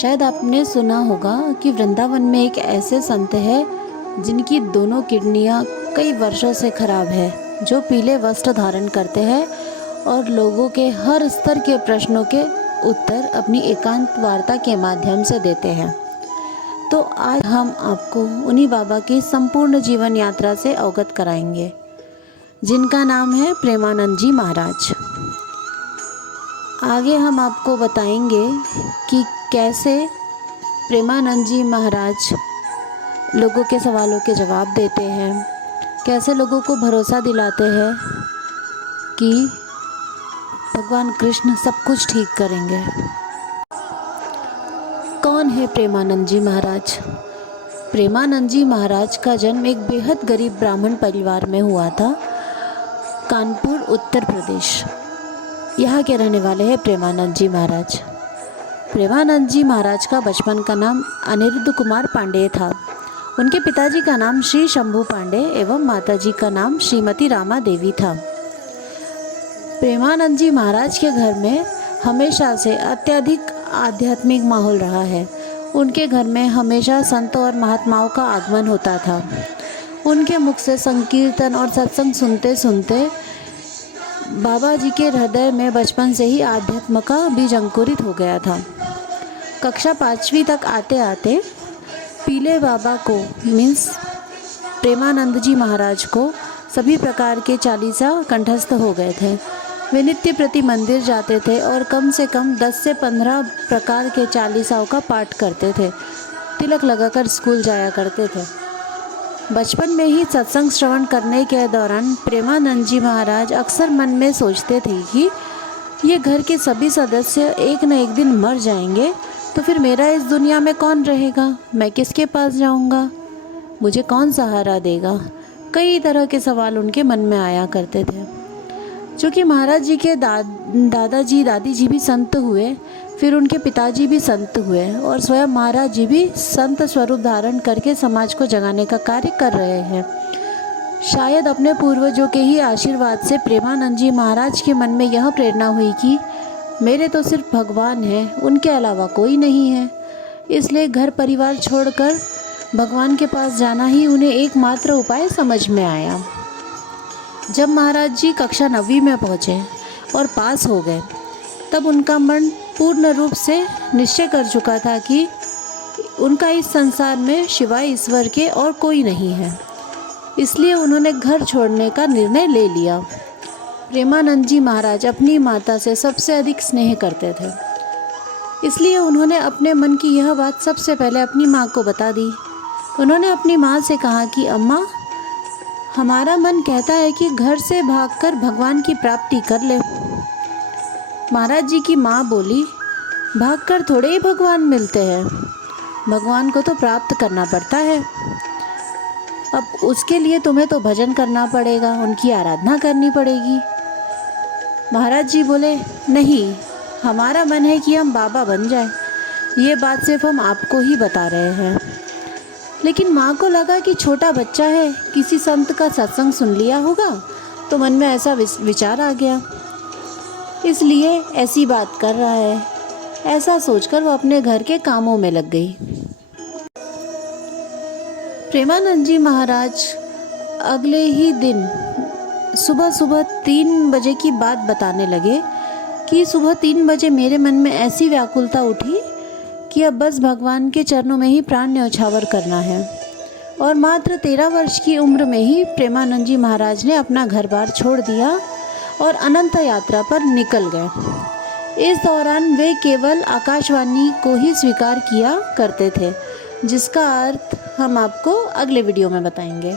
शायद आपने सुना होगा कि वृंदावन में एक ऐसे संत है जिनकी दोनों किडनियां कई वर्षों से खराब है, जो पीले वस्त्र धारण करते हैं और लोगों के हर स्तर के प्रश्नों के उत्तर अपनी एकांत वार्ता के माध्यम से देते हैं। तो आज हम आपको उन्हीं बाबा की संपूर्ण जीवन यात्रा से अवगत कराएंगे, जिनका नाम है प्रेमानंद जी महाराज। आगे हम आपको बताएंगे कि कैसे प्रेमानंद जी महाराज लोगों के सवालों के जवाब देते हैं, कैसे लोगों को भरोसा दिलाते हैं कि भगवान कृष्ण सब कुछ ठीक करेंगे। कौन है प्रेमानंद जी महाराज? प्रेमानंद जी महाराज का जन्म एक बेहद गरीब ब्राह्मण परिवार में हुआ था, कानपुर उत्तर प्रदेश। यहाँ के रहने वाले हैं प्रेमानंद जी महाराज। प्रेमानंद जी महाराज का बचपन का नाम अनिरुद्ध कुमार पांडेय था। उनके पिताजी का नाम श्री शंभू पांडे एवं माताजी का नाम श्रीमती रामा देवी था। प्रेमानंद जी महाराज के घर में हमेशा से अत्यधिक आध्यात्मिक माहौल रहा है। उनके घर में हमेशा संतों और महात्माओं का आगमन होता था। उनके मुख से संकीर्तन और सत्संग सुनते सुनते बाबा जी के हृदय में बचपन से ही आध्यात्म का बीज अंकुरित हो गया था। कक्षा 5वीं तक आते आते पीले बाबा को मीन्स प्रेमानंद जी महाराज को सभी प्रकार के चालीसा कंठस्थ हो गए थे। वे नित्य प्रति मंदिर जाते थे और कम से कम 10 से 15 प्रकार के चालीसाओं का पाठ करते थे। तिलक लगाकर स्कूल जाया करते थे। बचपन में ही सत्संग श्रवण करने के दौरान प्रेमानंद जी महाराज अक्सर मन में सोचते थे कि ये घर के सभी सदस्य एक न एक दिन मर जाएंगे, तो फिर मेरा इस दुनिया में कौन रहेगा? मैं किसके पास जाऊंगा? मुझे कौन सहारा देगा? कई तरह के सवाल उनके मन में आया करते थे। चूँकि महाराज जी के दादाजी दादी जी भी संत हुए, फिर उनके पिताजी भी संत हुए और स्वयं महाराज जी भी संत स्वरूप धारण करके समाज को जगाने का कार्य कर रहे हैं। शायद अपने पूर्वजों के ही आशीर्वाद से प्रेमानंद जी महाराज के मन में यह प्रेरणा हुई कि मेरे तो सिर्फ भगवान हैं, उनके अलावा कोई नहीं है। इसलिए घर परिवार छोड़कर भगवान के पास जाना ही उन्हें एकमात्र उपाय समझ में आया। जब महाराज जी कक्षा 9वीं में पहुँचे और पास हो गए, तब उनका मन पूर्ण रूप से निश्चय कर चुका था कि उनका इस संसार में सिवाय ईश्वर के और कोई नहीं है। इसलिए उन्होंने घर छोड़ने का निर्णय ले लिया। प्रेमानंद जी महाराज अपनी माता से सबसे अधिक स्नेह करते थे, इसलिए उन्होंने अपने मन की यह बात सबसे पहले अपनी माँ को बता दी। उन्होंने अपनी माँ से कहा कि अम्मा, हमारा मन कहता है कि घर से भागकर भगवान की प्राप्ति कर ले। महाराज जी की माँ बोली, भागकर थोड़े ही भगवान मिलते हैं, भगवान को तो प्राप्त करना पड़ता है। अब उसके लिए तुम्हें तो भजन करना पड़ेगा, उनकी आराधना करनी पड़ेगी। महाराज जी बोले, नहीं, हमारा मन है कि हम बाबा बन जाएं। ये बात सिर्फ हम आपको ही बता रहे हैं। लेकिन माँ को लगा कि छोटा बच्चा है, किसी संत का सत्संग सुन लिया होगा, तो मन में ऐसा विचार आ गया, इसलिए ऐसी बात कर रहा है। ऐसा सोचकर वो अपने घर के कामों में लग गई। प्रेमानंद जी महाराज अगले ही दिन सुबह सुबह 3 बजे की बात बताने लगे कि सुबह 3 बजे मेरे मन में ऐसी व्याकुलता उठी कि अब बस भगवान के चरणों में ही प्राण न्यौछावर करना है। और मात्र 13 वर्ष की उम्र में ही प्रेमानंद जी महाराज ने अपना घर बार छोड़ दिया और अनंत यात्रा पर निकल गए। इस दौरान वे केवल आकाशवाणी को ही स्वीकार किया करते थे, जिसका अर्थ हम आपको अगले वीडियो में बताएंगे।